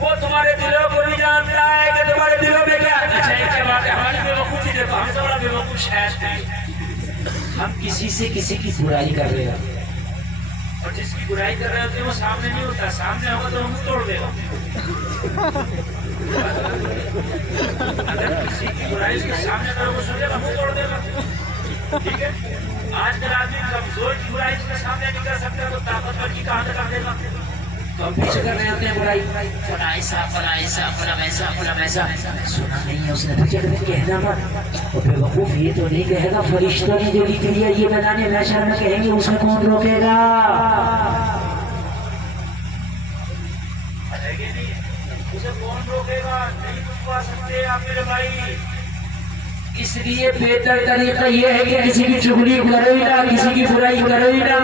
वो तुम्हारे दिलों को नहीं जानता है कि तुम्हारे दिलों में क्या। अच्छा एक बात है, हमारी बेवकूफी देखो, हम तो बड़ा बेवकूफ शायद थे। हम किसी से किसी की बुराई कर रहे हैं और जिसकी बुराई कर रहे होते हैं वो सामने नहीं होता, सामने होगा तो हम तोड़ देगा। अगर किसी की बुराई उसके सामने करोगे सोचेगा मुंह तोड़ देगा। ठीक है, आजकल आदमी कमजोर की बुराई उसके सामने नहीं कर सकता तो ताकतवर की कहां तक कर देगा। तो हम पीछे कर रहे होते हैं बुराई, फला ऐसा फला ऐसा फला वैसा फला वैसा। सुना नहीं है उसने, पीछे करके कहना मत। और बेवकूफ ये तो नहीं कहेगा फरिश्तों ने जो लिख लिया ये बनाने महशर में कहेंगे, उसमें कौन रोकेगा। उसे कौन रोकेगा, नहीं रुकवा सकते आप मेरे भाई। इसलिए बेहतर तरीका ये है कि किसी की चुगली करो ही ना, किसी की बुराई करो ही ना।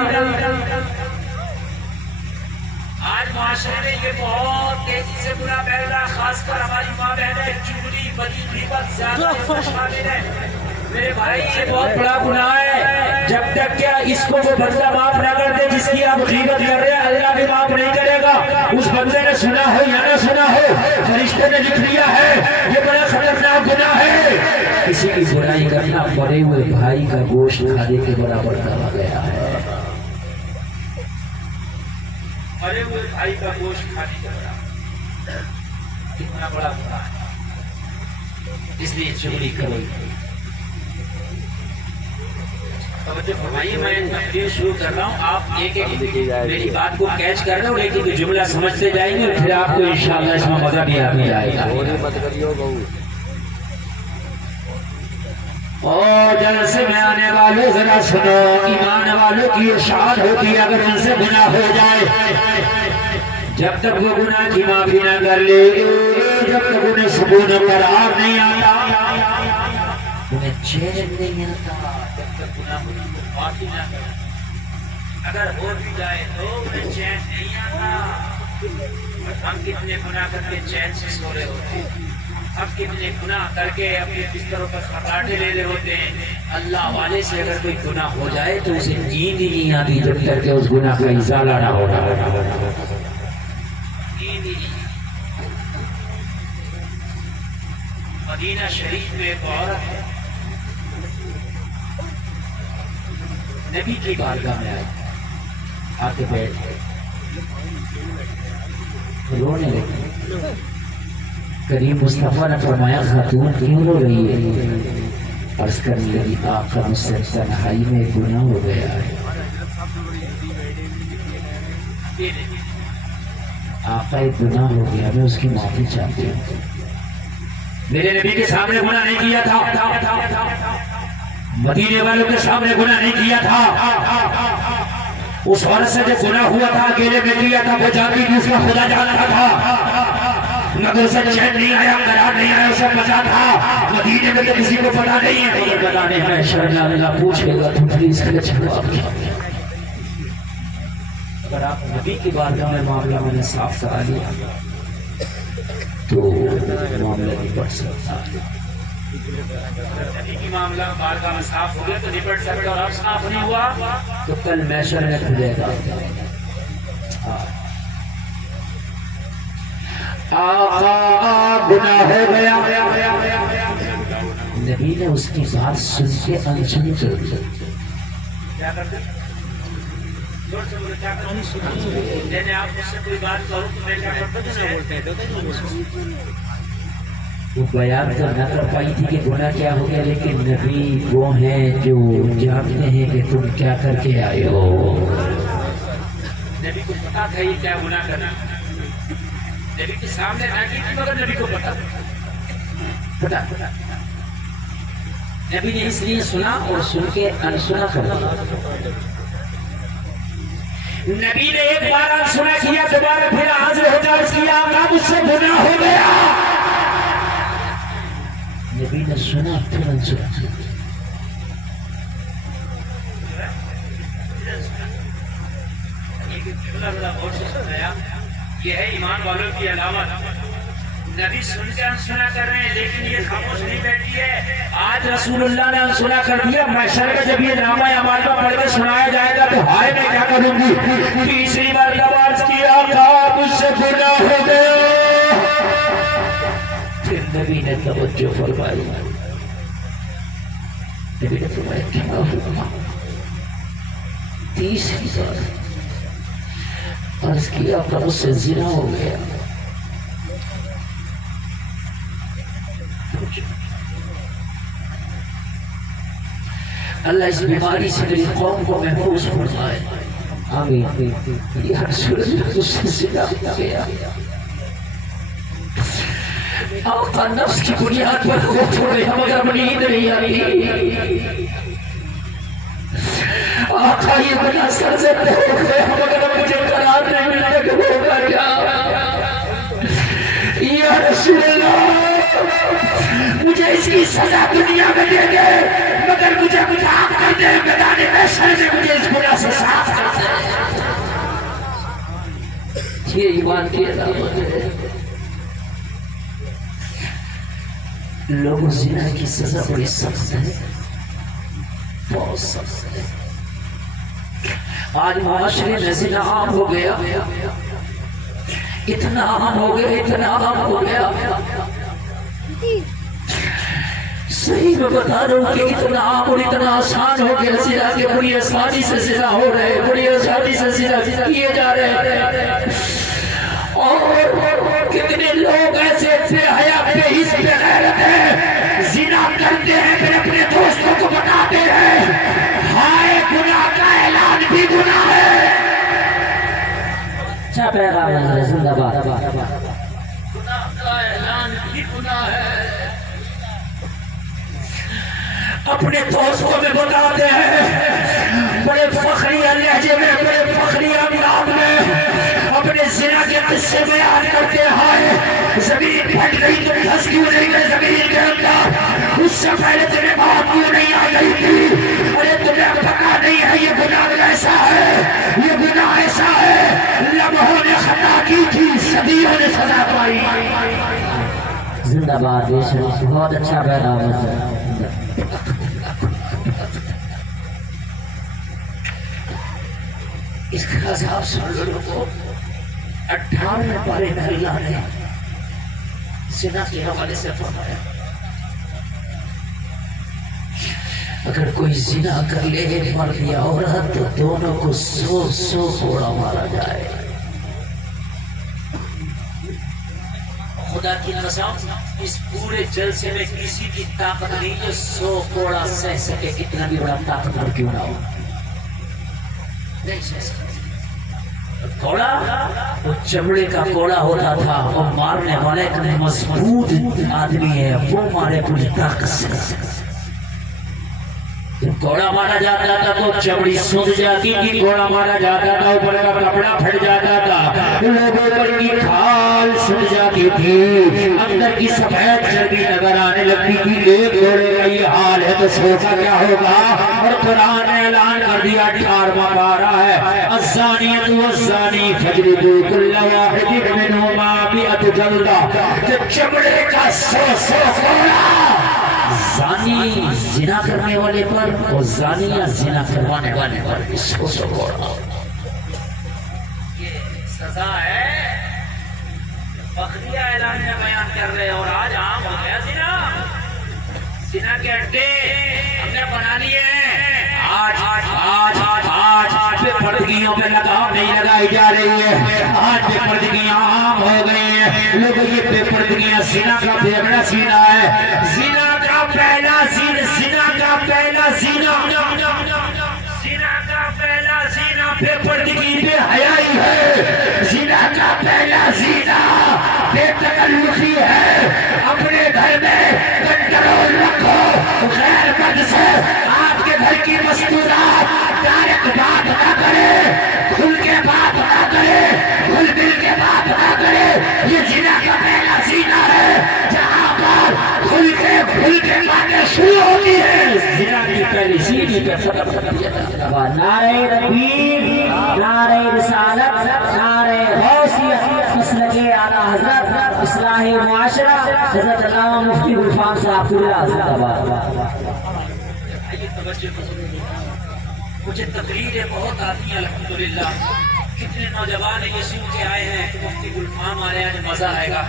आज माशरे में ये बहुत तेजी से बुरा फैल रहा, खासकर हमारी माँ बहनें चुगली बदी गीबत ज्यादा शामिल है। मेरे भाई ये बहुत बड़ा गुनाह है। जब तक क्या इसको वो बंदा माफ ना कर दे जिसकी आप गीबत कर रहे हैं, अल्लाह भी माफ नहीं करेगा। उस बंदे ने सुना हो या ना सुना हो, फरिश्ते ने लिख लिया है, ये बड़ा खतरनाक गुनाह है। किसी की बुराई करना मरे हुए भाई का गोश्त खाने के बराबर कहा गया है। मरे हुए भाई का गोश्त खाने के बराबर कितना बड़ा गुनाह है। इसलिए चोरी करो। मैं शुरू कर रहा हूँ, आप एक एक मेरी बात को कैच कर रहे हो, एक एक जुमला समझते जाएंगे, फिर आपको इंशाअल्लाह इसमें मजा भी आने जाएगा। और जलसे में आने वालों जरा सुनो, ईमान वालों की इरशाद होती है अगर उनसे गुनाह हो जाए, जब तक वो गुनाह की माफी ना कर ले, जब तक उन्हें सुकून करार नहीं आता, उन्हें चैन नहीं आता, जब तक गुनाह माफी ना कर। अगर हो भी जाए तो उन्हें चैन नहीं आता। हम कितने गुनाह करके चैन से सो रहे होते हैं, हम कितने गुनाह करके अपने बिस्तरों पर खटाटे ले रहे होते हैं। अल्लाह वाले से अगर कोई गुनाह हो जाए तो उसे नींद ही नहीं आती जब तक के उस गुनाह का इजाला ना हो रहा। मदीना शरीफ में एक औरत है, नबी की बारगाह में आई, आके बैठ रोने लगी। करीम मुस्तफा ने फरमाया खातून क्यों रो रही है? अर्ज करने लगी आका मुझसे तन्हाई में गुनाह हो गया है। आका एक गुनाह हो गया, मैं उसकी माफी चाहती हूँ। मेरे नबी के सामने गुनाह नहीं किया था, मदीने वालों के सामने गुनाह नहीं किया था। उस औरत से जो गुनाह हुआ था अकेले में किया था, वो जानती थी उसका खुदा जानता था, मगर उसे चैन नहीं आया, करार नहीं आया, उसे पता था। मदीने में तो किसी को पता नहीं है, मगर बताने में शर्मिंदा पूछेगा तो प्लीज जवाब। अगर आप नबी की बारगाह में मामला मैंने साफ करा लिया तो मामला निपट सकता है। नबी की मामला बारगाह में साफ हो गया तो निपट सकता, और अब साफ नहीं हुआ तो कल महशर में खुलेगा। आका गुनाह हो गया, नबी ने उसकी बात सुन के अनसुनी कर दी। आप मुझसे कोई बात करो तो मैं क्या करता वो बयान तो न कर पाई थी कि गुनाह क्या हो गया, लेकिन नबी वो हैं जो जानते हैं कि तुम क्या करके आए हो। नबी को पता था ये क्या गुनाह करना, नबी के सामने ना की थी मगर नबी को पता। नबी ने इसलिए सुना और सुन के अनसुना कर दिया। नबी ने एक बार अनसुना किया, दोबारा फिर हाजिर हो जाओ इसकी आका मुझसे गुनाह हो गया। नबी ने सुना फिर अनसुना किया। ये है ईमान वालों की अलामत। नबी सुनकर अनसुना कर रहे हैं लेकिन ये खामोश नहीं बैठी है। आज रसूलुल्लाह ने अनसुना कर दिया, महशर में जब ये नामा अमाल में पढ़ के सुनाया जाएगा तो हाय मैं क्या करूंगी। तीसरी बार आवाज किया था मुझसे गुनाह हो गया। नबी ने तवज्जो फरमाई। नबी ने फरमाया क्या हुआ? तीसरी बार अर्ज किया तो मुझसे जिना हो गया। अल्लाह इस बीमारी से मेरी कौम को महफूज फरमाए। आमीन। या रसूल अल्लाह मुझसे जिना हो गया। आपका नफ्स की बुनियाद पर खौफ छोड़े हम अगर नींद नहीं आती। आका ये बना सर से हो गए हम अगर मुझे करार नहीं मिलने को होगा क्या? या रसूल अल्लाह मुझे इसकी सजा दुनिया में दे दे मगर मुझे माफ कर दे। मैदाने महशर में मुझे इस गुनाह से साफ कर दे। ये ईमान की अलामत है। लोगों जिना की सजा बड़ी सख्त है, बहुत सख्त है। आज माशरे में जिना आम हो गया, इतना आम हो गया, इतना आम हो गया। सही में बता रहा हूँ कि इतना आम और इतना आसान हो गया जिना के बड़ी आसानी से जिना हो रहे, बड़ी आसानी से जिना किए जा रहे हैं। और कितने लोग ऐसे बेहया बेहिस बेगैरत हैं, जिना करते हैं फिर अपने दोस्तों को बताते हैं। हाय गुनाह का ऐलान भी गुनाह है। अच्छा पैगाम है जिंदाबाद। गुनाह का ऐलान भी गुनाह है। अपने दोस्तों में बताते हैं बड़े फखरिया लहजे में, बड़े फखरिया अंदाज में अपने जिना के किस्से बयान करते हैं। जमीन फट गई तुम धंस क्यों नहीं गए जमीन के अंदर? उससे पहले तुम्हें बात क्यों नहीं आ गई थी? अरे तुम्हें पता नहीं है ये गुनाह ऐसा है, ये गुनाह ऐसा है। लम्हों ने खता की थी, सदियों ने सजा पाई। जिंदाबाद। बहुत अच्छा पैगाम है। इसका अज़ाब सुन लो लोगों। 18वें पारे में अल्लाह ने ज़िना के हवाले से फरमाया अगर कोई ज़िना कर ले मर्द या औरत तो दोनों को 100 कोड़ा मारा जाए। खुदा की कसम इस पूरे जलसे में किसी की ताकत नहीं है 100 कोड़ा सह सके, कितना भी बड़ा ताकतवर क्यों ना हो। कोड़ा वो चमड़े का कोड़ा होता था और मारने वाले का मजबूत आदमी है वो मारे पूरी ताकत से। जब कोड़ा मारा जाता था तो चमड़ी सूख जाती थी, कोड़ा मारा जाता था ऊपर का कपड़ा फट जाता था, लोगों पर की खाल सूख जाती थी, अंदर की सफेद चर्बी नजर आने लगती थी। एक घोड़े का ये हाल है तो सोचा क्या होगा। और कुरान ने ऐलान कर दिया 18वां पारा है अज़्ज़ानियत वज़्ज़ानी फजलिदू कुल्ल वाहिदिन मिनहुमा बिअत जल्दा। चमड़े का 100 कोड़ा ज़ानी जिना करने वाले पर और ज़ानी या जिना करवाने वाले पर 100 कोड़ा। ये सजा है। बकरिया ऐलान में बयान कर रहे और आज आम हो गया जिना। जिना के अड्डे हमने बना लिए। आज बेपर्दगियों पे लगाम नहीं लगाई जा रही है। आज बेपर्दगियां आम हो गई है। लोगों ये बेपर्दगियां जिना का बेगड़ा सीना है। जिना का पहला सीना, जिना का पहला सीना, जिना का पहला सीना बेपर्दगी बेहयाई है। जिना का पहला सीना बेतकल्लुफी है। अपने घर में कंट्रोल रखो। गैर मर्द से आपके घर की मस्तूरात डायरेक्ट बात ना करे, खुल के बात ना करे, खुल मिल के बात ना करे। ये जिना का पहला सीना है जहाँ पर खुल के बातें शुरू होती है। जिना की पहली सीढ़ी पे खत्म कर दिया जाता है। नारे तकबीर, नारे रिसालत, नारे गौसियत, मसलके आला हज़रत, इस्लाही मुआशरा, हज़रत अल्लामा मुफ्ती गुलफाम साहब जिंदाबाद। मुझे तकरीरें बहुत आती हैं अल्हम्दुलिल्लाह। कितने नौजवान ये सुन के आए हैं कि मुफ्ती गुलफाम आ रहे बने आज मजा आएगा।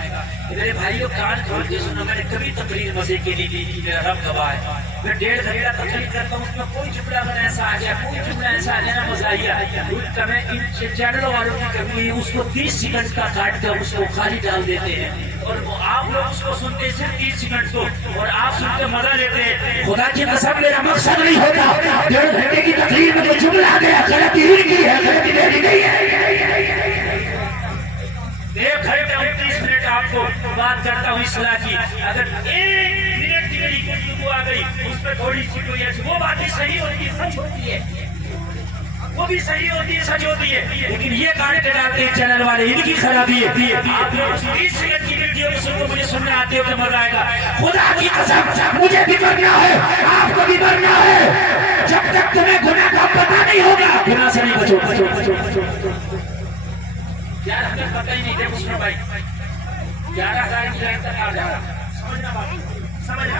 मेरे भाइयों कान खोल के सुनो, मैंने कभी तकरीर मजे के लिए दी, मेरा रब गवाह है। मैं 1.5 घंटा तकरीर करता हूँ, उसमें कोई जुमला मैंने ऐसा आ गया, कोई जुमला ऐसा आ गया ना मजा आया। मैं इन चैनलों वालों की कमी है, उसको 30 सेकंड का काट कर उसको खाली डाल देते हैं और आप लोग उसको सुनते सिर्फ 30 सेकंड को, और आप सुनकर मजा लेते हैं। खुदा की कसम मेरा मकसद नहीं होता 1.5 घंटे की तकरीर में कोई जुमला आ गया, गलती इनकी है, गलती मेरी नहीं है। 1 घंटे 29 मिनट आपको बात करता हूँ इस्लाह की, अगर 1 मिनट की मेरी गुफ्तगू आ गई उस पर थोड़ी सी कोई ऐसी वो बात भी सही होती है, सच होती है, वो भी सही होती है, सच होती है, लेकिन ये गाने के डालते हैं चैनल वाले, इनकी खराबी है। आप लोग 30 सेकंड की वीडियो में सुनको, मुझे सुनने आते हो तो मजा आएगा। खुदा की कसम मुझे भी मरना है, आपको भी मरना है, जब तक तुम्हें गुनाह का पता नहीं होगा गुनाह से नहीं बचो। यार हमें पता ही नहीं, देखो सुनो भाई 11,000 की लाइन तक आ जा रहा, समझना बात, समझना,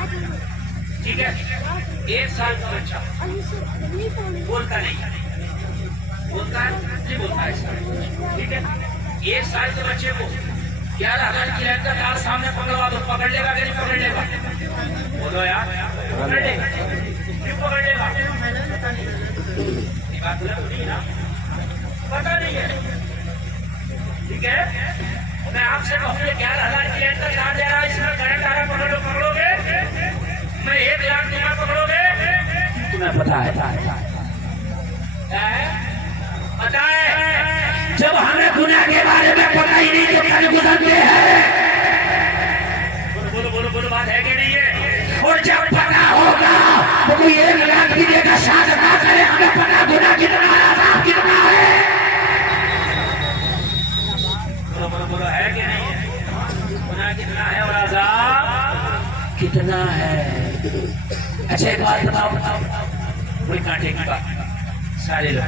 ठीक है। 1 साल का बच्चा बोलता नहीं, बोलता है नहीं, बोलता है, ठीक है। 1 साल के बच्चे को 11,000 की लाइन तक यार सामने पकड़वा दो, पकड़ लेगा कि नहीं पकड़ लेगा? बोलो यार, पकड़ लेगा, क्यों पकड़ लेगा? बात नहीं ना, पता नहीं है, ठीक है। मैं आपसे कहूँ 11,000 की लाइन तक कहाँ जा रहा है, इसमें करंट आ रहा, पकड़ोगे, मैं 1 लाख तुम्हें पकड़ोगे, तुम्हें पता है, पता है। जब हमें गुनाह के बारे में पता ही नहीं तो कल गुजरते हैं। बोलो बोलो बोलो, बात है कि नहीं है? और जब पता होगा तो कोई 1 लाख भी देगा, शायद ना करे, हमें पता गुनाह कितना आजाद कितना है। बोलो है कि नहीं है? गुनाह कितना है और आजाद कितना है? अच्छा एक बात बताओ, कोई कांटे की बात, सारे लोग,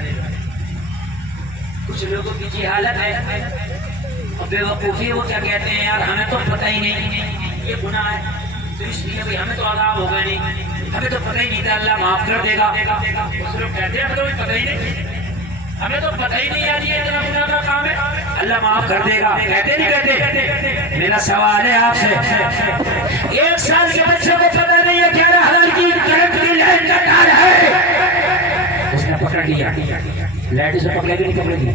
कुछ लोगों की ये हालत है और बेवकूफी, वो क्या कहते हैं यार हमें तो पता ही नहीं ये गुनाह है, तो इसलिए भाई हमें तो आजाद होगा नहीं, हमें तो पता ही नहीं था, अल्लाह माफ कर देगा। कुछ लोग कहते हैं हमें तो पता ही नहीं, हमें तो पता ही नहीं यार ये इतना गुनाह का काम है, अल्लाह माफ कर देगा, कहते नहीं कहते? मेरा सवाल है आपसे, 1 साल के बच्चे को पता नहीं है 11,000 की करंट की लाइन का तार है, उसने पकड़ लिया, लाइट से पकड़ेगी नहीं पकड़ेगी,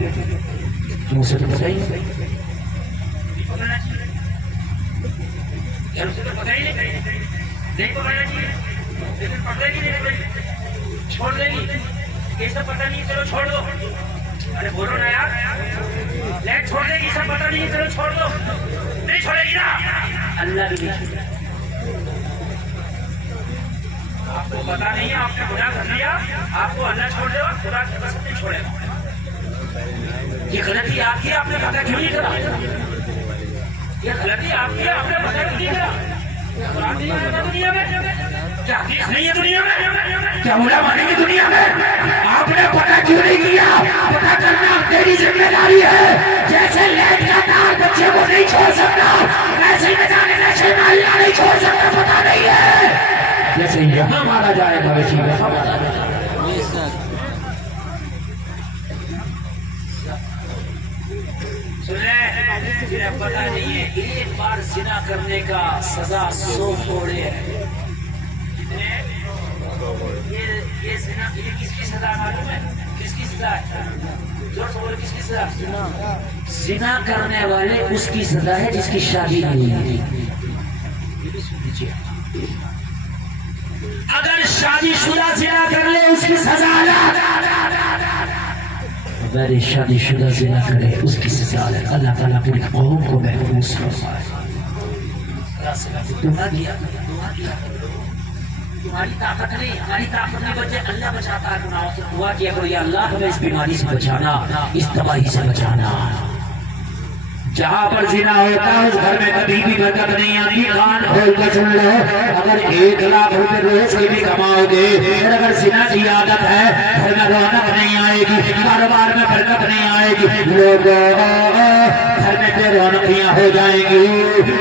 मुझसे तो पता ही नहीं, उसे तो पता ही नहीं पकड़ना चाहिए, लेकिन पकड़ेगी नहीं, छोड़ देगी, ये सब पता नहीं, चलो छोड़ दो, अरे बोलो ना यार, लाइट छोड़ देगी, सब पता नहीं, चलो छोड़ दो, नहीं छोड़ेगी ना, अल्लाह भी नहीं। आपको पता नहीं है, आपने गुनाह कर लिया, आपको अल्लाह छोड़ देगा, खुदा की कसम नहीं छोड़ेगा। ये गलती आपकी है, आपने पता क्यों नहीं करा? ये गलती आपकी है, आपने पता क्यों नहीं करा? दुनिया में क्या हदीस नहीं है, दुनिया में क्या उलमा मानेंगे दुनिया में? आपने पता क्यों नहीं किया? पता करना तेरी जिम्मेदारी है। जैसे लाइट का तार बच्चे को नहीं छोड़ सकता, वैसे ही जाने नशे में अल्लाह नहीं छोड़ सकता, पता नहीं है। जैसे यहाँ मारा जाएगा वैसे यहाँ मारा जाएगा। सुने, पता नहीं है, एक बार जिना करने का सजा 100 कोड़े है। ये जिना, ये किसकी सजा मालूम है? किसकी सजा है? जोर से बोलो, किसकी सजा? जिना करने वाले उसकी सजा है जिसकी शादी नहीं हुई। ये भी सुन लीजिए, अगर शादीशुदा जिना कर ले उसकी सजा अलग, अगर शादीशुदा जिना करे उसकी सजा अलग। अल्लाह ताला पूरी कौम को महफूज फरमाए। दुआ किया, तुम्हारी ताकत नहीं, हमारी ताकत नहीं बचे, अल्लाह बचाता है गुनाहों से। दुआ किया करो, या अल्लाह हमें इस बीमारी से बचाना, इस तबाही से बचाना। जहाँ पर जिना होता है उस घर में कभी भी बरकत नहीं आती। कान खोल कर सुन लो, अगर 1 लाख रुपए रोज की भी कमाओगे, और अगर जिना की आदत है, घर में रौनक नहीं आएगी, कारोबार में बरकत नहीं आएगी, लोगों घर में बेरौनकियां हो जाएंगी,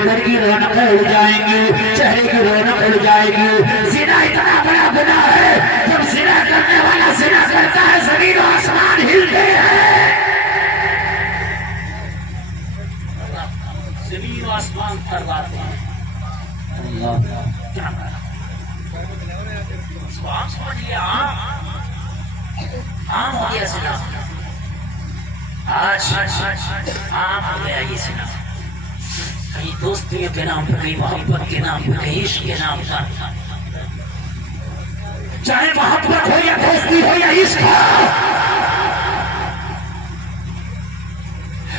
घर की रौनकें उड़ जाएंगी, चेहरे की रौनक उड़ जाएगी। जिना इतना बड़ा गुनाह है, जब जिना करने वाला जिना करता है जमीन और आसमान हिलते हैं। जमीन और आसमान थरथराते हैं। क्या समझिए आम हो गया सिला, आज आम हो गया ये सिला, कहीं दोस्तियों के नाम पर, कहीं मोहब्बत के नाम पर, कहीं इश्क के नाम पर। चाहे मोहब्बत हो या दोस्ती हो या इश्क हो,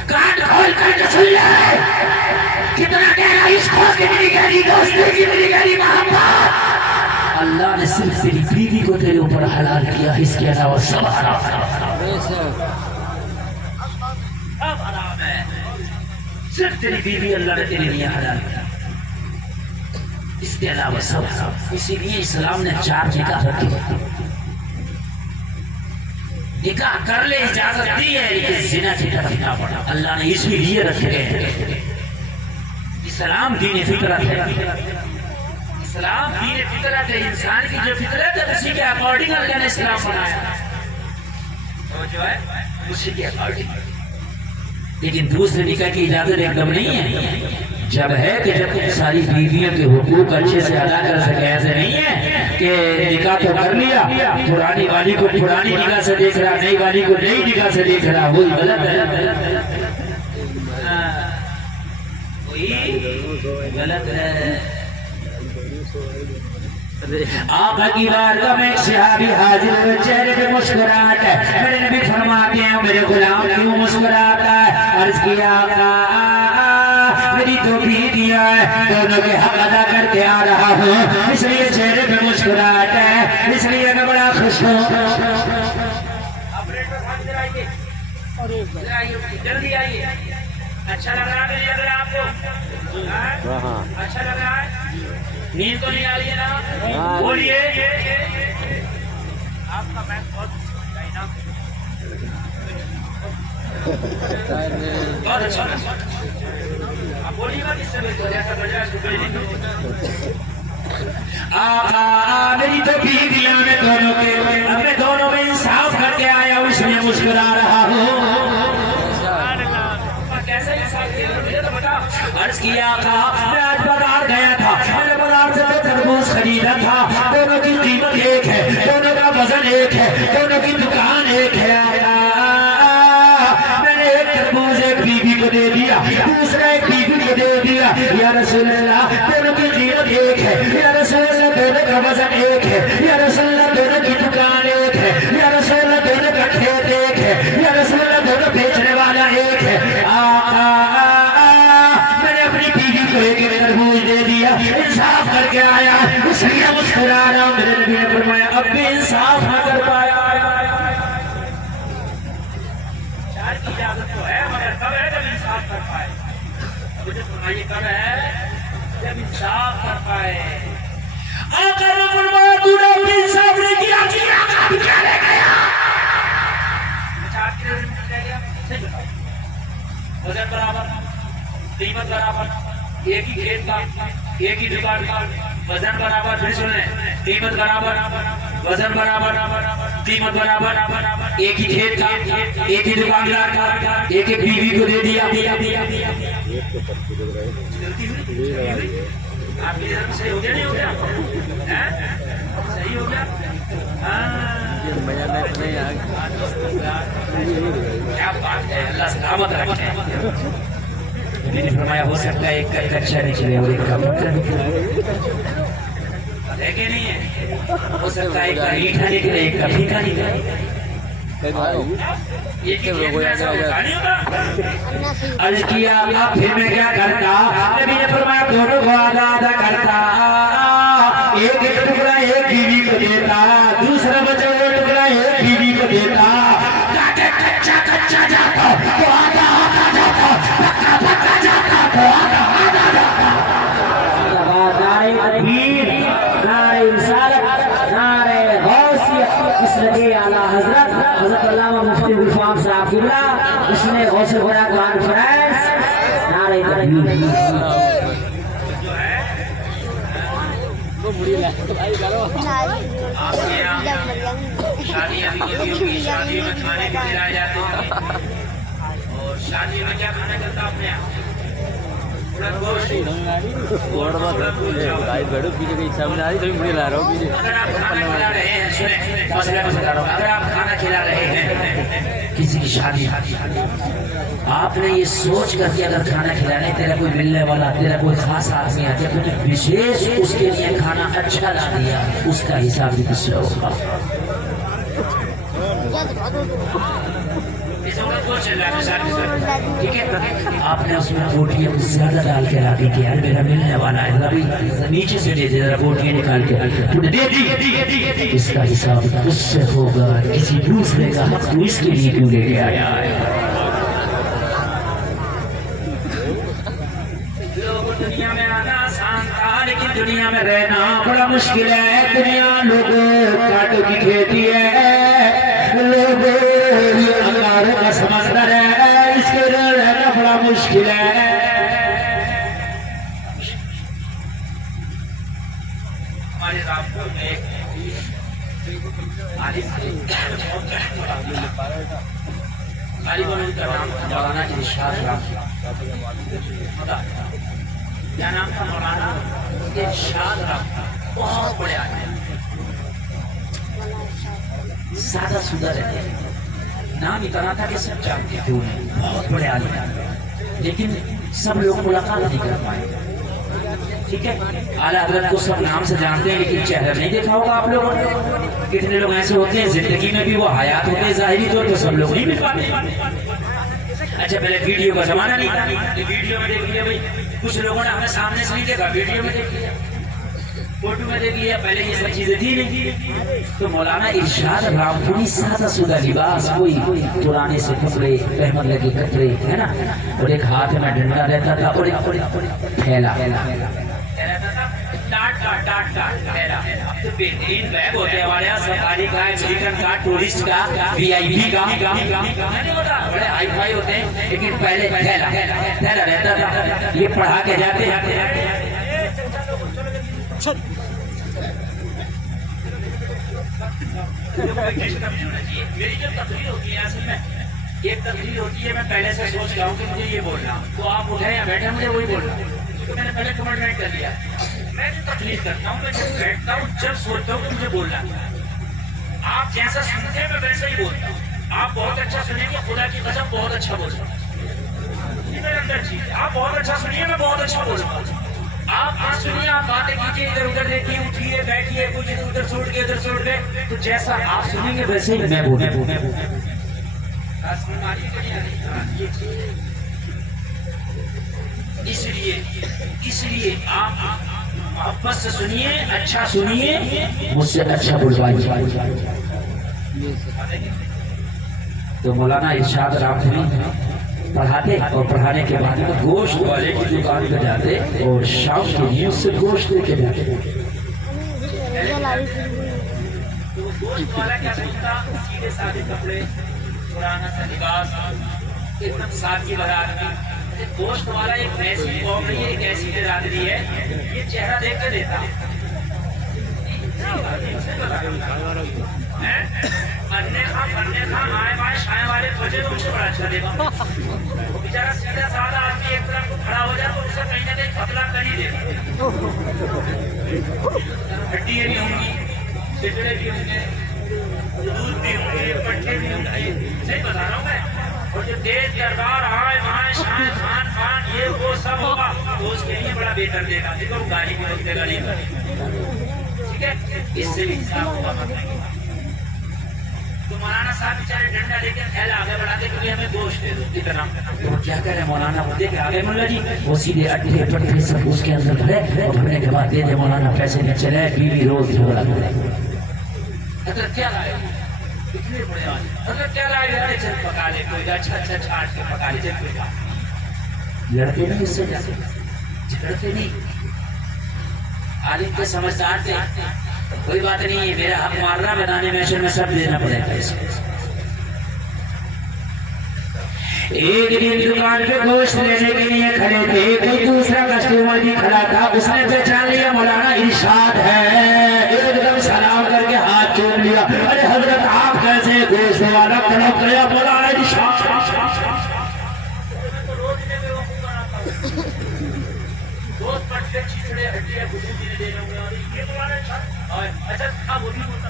कान खोल कर सुन ले, कितना गहरा इश्क हो, कितनी गहरी दोस्ती, कितनी गहरी मोहब्बत। अल्लाह ने सिर्फ तेरी बीवी को तेरे ऊपर हलाल किया, इसके अलावा सब हराम है। सिर्फ तेरी बीवी अल्लाह ने तेरे लिए हलाल किया, इसके अलावा सब हराम। इसीलिए इस्लाम ने 4 निकाह रखे। निकाह कर ले इजाजत दी है, लेकिन जिना की तरफ ना बढ़ा। अल्लाह ने इसीलिए रखे हैं। इस्लाम दीन फितरत है, इस्लाम दीन फितरत है। इंसान की जो फितरत है उसी के अकॉर्डिंग अल्लाह ने इस्लाम बनाया, तो जो है उसी के अकॉर्डिंग। लेकिन दूसरे निकाह की इजाजत एकदम नहीं है। जब है कि जब तुम सारी बीवियों के हुकूक अच्छे से अदा कर सके। ऐसे नहीं है कि निकाह तो कर लिया, पुरानी वाली को पुरानी निगाह से देख रहा, नई वाली को नई निगाह से देख रहा, वही गलत है, वही गलत है। आका की बारगाह में एक सहाबी हाजिर हुए, चेहरे पे मुस्कुराहट है। मेरे नबी फरमाते हैं मेरे गुलाम क्यों मुस्कुराता है? अर्ज किया आका मेरी 2 बीवियां हैं, दोनों के हक अदा करके आ रहा हूँ, इसलिए चेहरे पे मुस्कुराहट है, इसलिए मैं बड़ा खुश हूँ। जल्दी आइए। अच्छा लग रहा है अगर आपको? अच्छा लग रहा है? नींद तो नहीं आ रही है ना? बोलिए। आपका मैच बहुत अच्छा, आप बोलिएगा किससे मेरी 2 बीवियां में दोनों के, अपने दोनों में इंसाफ करके आया हूँ, इसलिए मुस्कुरा रहा हूँ। कैसा इंसाफ किया मुझे तो बता। अर्ज किया था मैं आज बाजार गया था, मैंने बाजार से 2 तरबूज खरीदा था, दोनों की कीमत एक है, दोनों का वजन एक है, दोनों की दुकान एक है। मैंने एक तरबूज एक बीवी को दे दिया, दूसरा एक बीवी को दे दिया। या रसूल अल्लाह दोनों की कीमत एक है, या रसूल अल्लाह दोनों का वजन एक है, या रसूल अल्लाह दोनों की दुकान एक है, या रसूल अल्लाह दोनों का खेत एक है, या रसूल अल्लाह दोनों बेचने वाला एक है। मैंने अपनी बीवी को एक तरबूज दे दिया, इंसाफ करके आया, इसलिए मुस्कुरा रहा हूं। मेरे नबी ने फरमाया अब भी इंसाफ न कर पाया। चार की इजाजत तो है, मगर कब है जब इंसाफ कर पाए? मुझे सुनाइए कब है जब इंसाफ कर पाए? आका ने फरमाया तूने अपनी इंसाफ नहीं किया, क्या ले गया? वजन बराबर, कीमत बराबर, एक ही खेत का, एक ही दुकान का, वजन बराबर। फिर सुने, कीमत बराबर, वजन बराबर, कीमत बराबर, एक ही खेत का, एक ही दुकानदार का, एक एक बीवी को दे दिया। आपके सही हो गया नहीं हो गया? सही हो गया? क्या बात है, अल्लाह सलामत रखे। मैंने फरमाया हो सकता है एक का कच्चा निकले और एक का पक्का निकले, है कि नहीं है? हो सकता है एक का मीठा निकले एक का फीका निकले। अर्ज किया अब फिर मैं क्या करता? नबी ने फरमाया दोनों को आधा आधा करता, एक टुकड़ा एक बीवी को देता, दूसरा बचा हुआ टुकड़ा एक बीवी को देता। कच्चा कच्चा जाता तो आधा आधा जाता, पक्का पक्का जाता तो आधा आधा जाता। नारे तकबीर, नारे रिसालत, नारे गौसियत। इस लगे आला हजरत अल्लामा मुफ्ती गुलफाम साहब किबला, इसने गौसे खुदा कॉन्फ्रेंस। नारे तकबीर। शादी में खाने के लिए जाते हैं, और शादी में क्या खाना चलता है अपने यहाँ? अगर आप खाना खिला रहे हैं, सुने मसला मैं बता रहा हूँ, अगर आप खाना खिला रहे हैं किसी की शादी, आपने ये सोच करके अगर खाना खिलाने तेरा कोई मिलने वाला, तेरा कोई खास आदमी आ गया, तूने विशेष उसके लिए खाना अच्छा ला दिया, उसका हिसाब भी दूसरा होगा। ठीक है, आपने उसमें बोटियां ज्यादा डाल के ला दी कि यार मेरा मिलने वाला है, अभी नीचे से दे जरा बोटियां निकाल के तूने दे दी, इसका हिसाब उससे होगा। किसी दूसरे का हक तू इसके लिए क्यों लेके आया है? दुनिया में आना आसान था, लेकिन दुनिया में रहना बड़ा मुश्किल है। दुनिया लोगों काटों की खेती है, लोगों ये अंगारों का समंदर है, इसके रहना बड़ा मुश्किल है। हमारे रामपुर में मौलाना इरशाद राफी, क्या नाम था मौलाना? इरशाद राफी, बहुत बड़े आदमी, सादा सुधा रहते हैं, नाम इतना था कि सब जानते थे उन्हें, बहुत बड़े आदमी, लेकिन सब लोग मुलाकात नहीं कर पाए। ठीक है, आला हज़रत को सब नाम से जानते हैं, लेकिन चेहरा नहीं देखा होगा आप लोगों ने। कितने लोग ऐसे होते हैं जिंदगी में भी वो हयात होते हैं ज़ाहिरी तौर पर, सब लोग नहीं मिल पाते। अच्छा, पहले वीडियो का जमाना नहीं था, वीडियो में देख लिया भाई, कुछ लोगों ने हमें सामने से नहीं देखा, वीडियो में देख लिया, फोटो में देख लिया, पहले ये सब चीजें थी नहीं। तो मौलाना इरशाद रामपुरी सादा सुधा लिबास, कोई पुराने से कपड़े, पहन लगे कपड़े, है ना, और एक हाथ में डंडा रहता था और एक थैला, तो बेहतरीन बैग होते हैं हमारे यहाँ, सफारी का, अमेरिकन का, टूरिस्ट का, VIP का, बड़े हाई फाई होते हैं, लेकिन पहले थैला रहता था। ये पढ़ा के जाते मेरी जो तकरीर होती है असल में, एक तकरीर होती है, मैं पहले से सोच रहा हूँ कि मुझे ये बोलना, तो आप उठे या बैठे मुझे वही बोलना, तो मैंने पहले कमिटमेंट कर लिया। मैं जो तकलीफ करता हूँ, मैं जब बैठता हूँ, जब सोचता हूँ कि मुझे बोलना, आप जैसा सुनते हैं मैं वैसा ही बोलता हूँ। आप बहुत अच्छा सुनेंगे, खुदा की कसम बहुत अच्छा बोलता हूँ, ये मेरे अंदर चीज है। आप बहुत अच्छा सुनिए, मैं बहुत अच्छा बोलता हूँ। आप सुनिए, आप बातें कीजिए, इधर उधर देखिए, उठिए बैठिए, कुछ उधर छोड़ के इधर छोड़ के, तो जैसा आप सुनेंगे वैसे ही मैं बोलूँगा। इसलिए आप मोहब्बत से सुनिए, अच्छा सुनिए, मुझसे अच्छा बुलवाइए। तो मौलाना इरशाद राफी पढ़ाते और पढ़ाने के बाद में गोश्त वाले की दुकान पे जाते और शाम के लिए उससे गोश्त लेके जाते। तो गोश्त वाला क्या सोचता, सीधे सादे कपड़े, पुराना सा लिबास, एकदम सादगी भरा आदमी। गोश्त वाला एक ऐसी कौम नहीं है, एक ऐसी बिरादरी है, ये चेहरा देख के देता आए बाए शाए वाले खोजे तो उसे बड़ा अच्छा देगा। बेचारा सीधा साधा आदमी एक तरफ को खड़ा हो जाए तो उसे कहीं ना कहीं पतला कर ही देगा। हड्डियाँ भी होंगी, चिचड़े भी होंगे, दूध भी होंगे, पट्टे भी होंगे, सही बता रहा हूँ मैं। और जो तेज दरबार आए बाए शाए खान खान ये वो सब होगा, तो उसके लिए बड़ा बेहतर देगा, देखो गाली भी होगी, गाली करेगा। ठीक है, इससे भी हिसाब होगा। तो मौलाना साहब बेचारे डंडा लेकर थैला आगे बढ़ाते, क्योंकि हमें गोश्त दे दो इतना। तो क्या करे मौलाना, वो देखे आगे मुल्ला जी, वो सीधे अट्ठे पट्टे सब उसके अंदर भरे और भरने के बाद दे दे मौलाना, पैसे न चले, बीवी रोज झगड़ा करे। अगर क्या लाए, इतने बड़े आदमी, अगर क्या लाए, अरे चल पका ले कोई, अच्छा अच्छा छाट के पका ले, चल कोई लड़के नहीं, इससे झगड़ते नहीं, आलिम के समझदार थे, कोई बात नहीं है, मेरा हक मारना बनाने में में सब देना पड़ेगा इसको। एक दिन दुकान पे गोश्त लेने के लिए खड़े थे, कोई दूसरा कस्टमर भी खड़ा था, उसने पहचान लिया मौलाना इरशाद है, एकदम सलाम करके हाथ चूम लिया, अरे हजरत आप कैसे? गोश्त वाला तड़प गया, मौलाना इरशाद। पे चिचड़े हड्डियां गुरु जी ने दे रहे होंगे और ये तुम्हारा छत और अच्छा था वो भी बोलता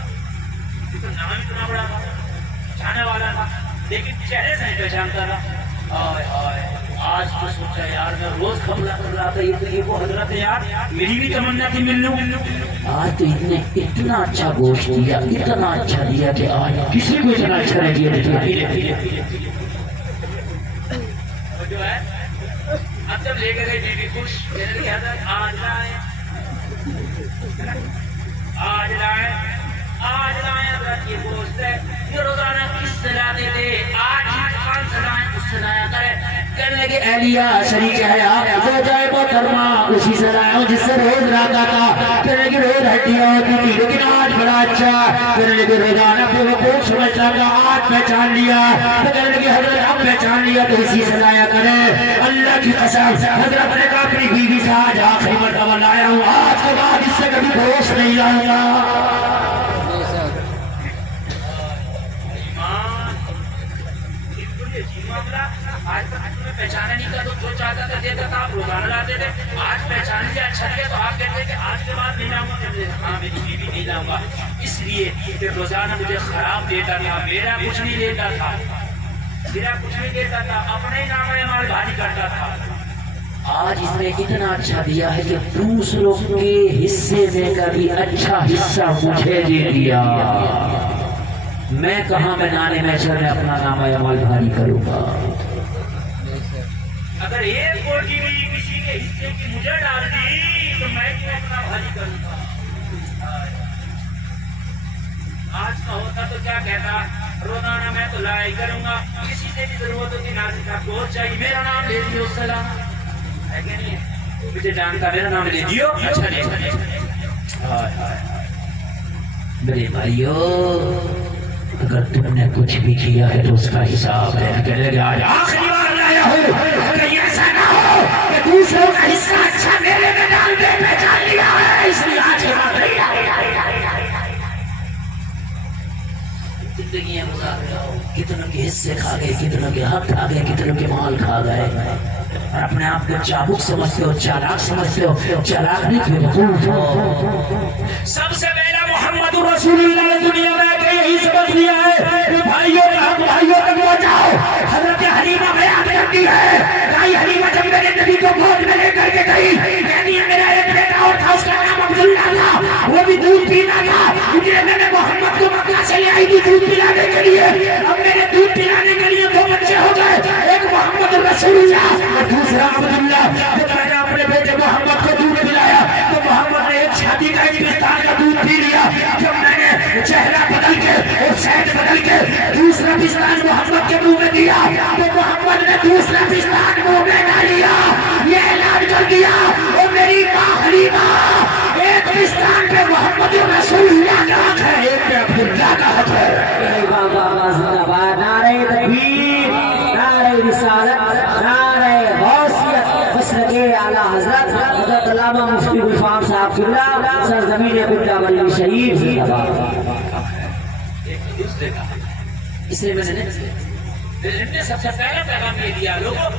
ये तो नाम इतना बड़ा था जाने वाला था लेकिन चेहरे से नहीं पहचानता था हाय हाय आज तो सोचा यार मैं रोज खबला कर रहा था ये वो हजरत यार मेरी भी तमन्ना थी मिलने आज तो इतना अच्छा गोश्त दिया इतना अच्छा दिया कि आज किसी को इतना अच्छा नहीं दिया जो है अब जब लेकर गए बीबी खुश आज लाए ये गोश्त है ये रोजाना किससे लाते थे आज कौन सा लाए उससे लाया करे कहने लगे एलिया शरीक है आप जो जाए मोहतरमा उसी से लाया हूं जिससे रोज लाता था कहने लगे रोज हड्डियां होती थी लेकिन आज बड़ा अच्छा कहने लगे रोजाना को वो कौन समझता था आज पहचान लिया तो कहने लगे हजरत अब पहचान लिया तो इसी से लाया करे अल्लाह की कसम हजरत ने कहा अपनी बीवी से आज आखिरी मरतबा लाया हूं आज के बाद इससे कभी गोश्त नहीं लाऊंगा आज तुम्हें पहचाना नहीं था तो जो चाहता था देता था आप रोजाना लाते थे आज पहचान लिया अच्छा किया तो आप कहते कि आज के बाद नहीं लाऊंगा हाँ मेरी बीवी नहीं लाऊंगा इसलिए फिर रोजाना मुझे खराब देता था मेरा कुछ नहीं देता था अपने ही नाम माल भारी करता था आज इसने इतना अच्छा दिया है कि दूसरों के हिस्से में कभी अच्छा हिस्सा मुझे दे दिया मैं कहा मैं नाने में चल अपना नाम माल भारी करूंगा अगर एक कोटी भी किसी के हिस्से की मुझे डाल दी तो मैं क्यों अपना भारी करूंगा आज का होता तो क्या कहता रोजाना मैं तो लड़ाई करूंगा किसी से भी जरूरत होती नाजिक का गोश्त चाहिए मेरा नाम ले दियो सलाम है कि नहीं है मुझे जानता मेरा नाम ले दियो अच्छा नहीं मेरे भाइयों अगर तुमने कुछ भी किया है तो उसका हिसाब है आज आखिरी बार लाया हूं कहीं ऐसा ना हो कि दूसरों का हिस्सा अच्छा मेरे में डाल दे पहचान लिया है इसलिए आज के बाद जिंदगी गुजार रहे हो कितनों के हिस्से खा गए कितनों के हक खा गए कितनों के माल खा गए और अपने आप को चाबुक समझते हो चालाक समझते हो चालाक नहीं बेवकूफ हो सबसे पहला मोहम्मद रसूलुल्लाह दुनिया में यही समझ लिया है भाइयों तक पहुंचाओ हजरत हलीमा बयान करती है भाई हलीमा जब मेरे नबी को गोद में लेकर के गई कहती है मेरा एक बेटा और था उसका नाम अब्दुल्ला था वो भी दूध पीना था इसलिए मैंने मोहम्मद को मक्का से ले आई थी दूध पिलाने के लिए अब मेरे दूध पिलाने के लिए दो बच्चे हो गए एक मोहम्मद रसूलुल्लाह और दूसरा अब्दुल्ला जब मैंने अपने बेटे मोहम्मद को दूध पिलाया तो मोहम्मद ने एक शादी का पिस्तान का दूध पी लिया जब मैंने चेहरा बदल के और शहद बदल के दूसरा पिस्तान मोहम्मद के मुंह में दिया तो मोहम्मद ने दूसरा पिस्तान मुंह में डाल लिया ये ऐलान कर दिया और मेरी मां हलीमा एक पिस्तान पे मोहम्मद रसूलुल्लाह का हक है एक पे अब्दुल्ला का हक है जिंदाबाद नारे तकबीर नारे रिसालत नारे गौसियत मसलके आला हजरत हजरत अल्लामा मुफ्ती गुलफाम साहब किबला सरजमीन कुल्ला बरेली शरीफ जिंदाबाद इसलिए मैंने सबसे पहले पैगाम ये दिया लोगों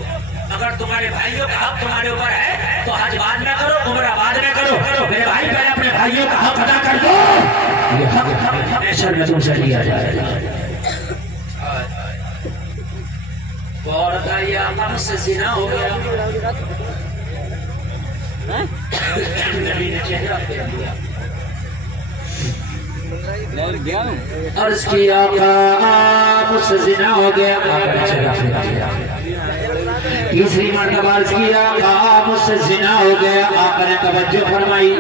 अगर तुम्हारे भाइयों का हक तुम्हारे ऊपर है तो आज बाद में करो उम्र बाद में करो मेरे भाई पहले अपने भाइयों का हक अदा कर दो ये हक हमेशा में तुमसे लिया जाएगा औरत आई आपस से जिना हो गया नबी ने चेहरा फेर दिया अर्ज किया मुझसे जिना हो गया तीसरी मरतबा अर्ज किया मुझसे जिना हो गया आपने तवज्जो फरमाई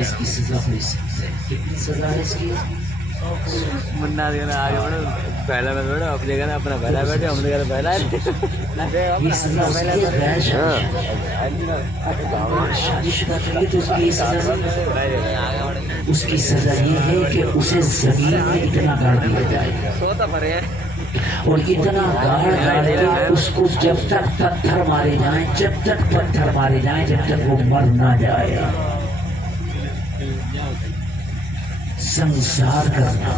इसकी सजा है इसकी मुन्ना देना आगे बढ़ो पहला मैं बैठो अपनी जगह अपना पहला बैठे हम जगह पहला शादीशुदा करिए तो उसकी सजा ये है कि उसे जमीन में इतना गाड़ दिया जाए और इतना गाड़ उसको जब तक पत्थर मारे जाए जब तक वो मर ना जाए संसार करना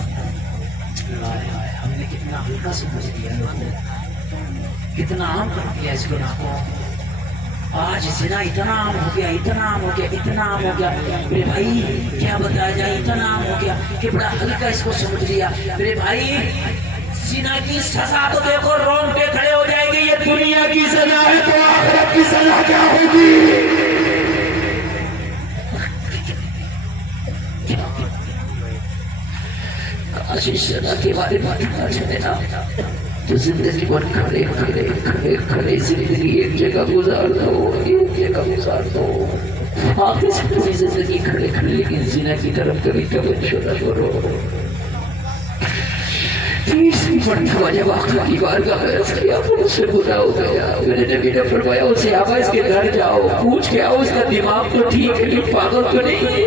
हमने कितना हल्का समझ लिया कितना आम कर दिया इस गुनाह को। आज जिना इतना आम हो गया, इतना आम हो गया, इतना आम हो गया। मेरे भाई क्या बताया जाए, इतना आम हो गया कि बड़ा हल्का इसको समझ लिया। मेरे भाई जिना की सजा तो देखो रोंगटे खड़े हो जाएंगे। ये दुनिया की सजा है तो आखिरत की सजा क्या होगी। काश इस सजा के बारे में पता चले ना तो जिंदगी भर खड़े खड़े खड़े खड़े जिंदगी एक जगह गुजार दो, एक जगह गुजार दो। वापस पूरी जिंदगी खड़े खड़े, लेकिन जिना की तरफ कभी तवज्जो न करो। तीसरी मरतबा जब आका की बारगाह में रख लिया मुझसे बुरा हो गया। मेरे नबी ने फरमाया उसे आबा इसके घर जाओ, पूछ के आओ उसका दिमाग तो ठीक है, ये पागल तो नहीं है।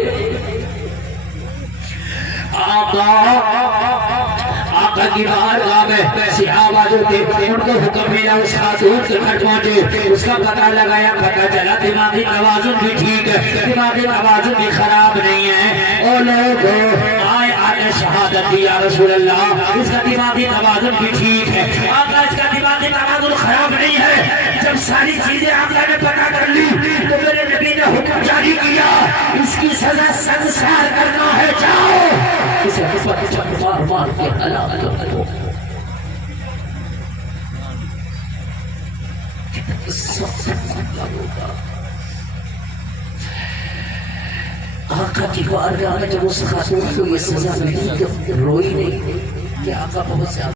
आका की बारगाह में सहाबा जो थे उनको हुक्म मिला उस खातून के घर पहुंचे। उसका पता लगाया, पता चला दिमागी तवाज़ुन भी ठीक है, दिमागी तवाज़ुन भी खराब नहीं है। और लोग आए आए शहादत दी या रसूल अल्लाह इसका दिमागी तवाज़ुन भी ठीक है। आका इसका दिमागी तवाज़ुन खराब नहीं है। जब सारी चीजें आका ने पता कर ली तो मेरे नबी ने हुक्म जारी किया, इसकी सजा संसार करना है, जाओ इसे मार मार के हलाक कर दो। आका की बारगाह में जब उस खातून को ये सजा मिली तो रोई नहीं कि आका बहुत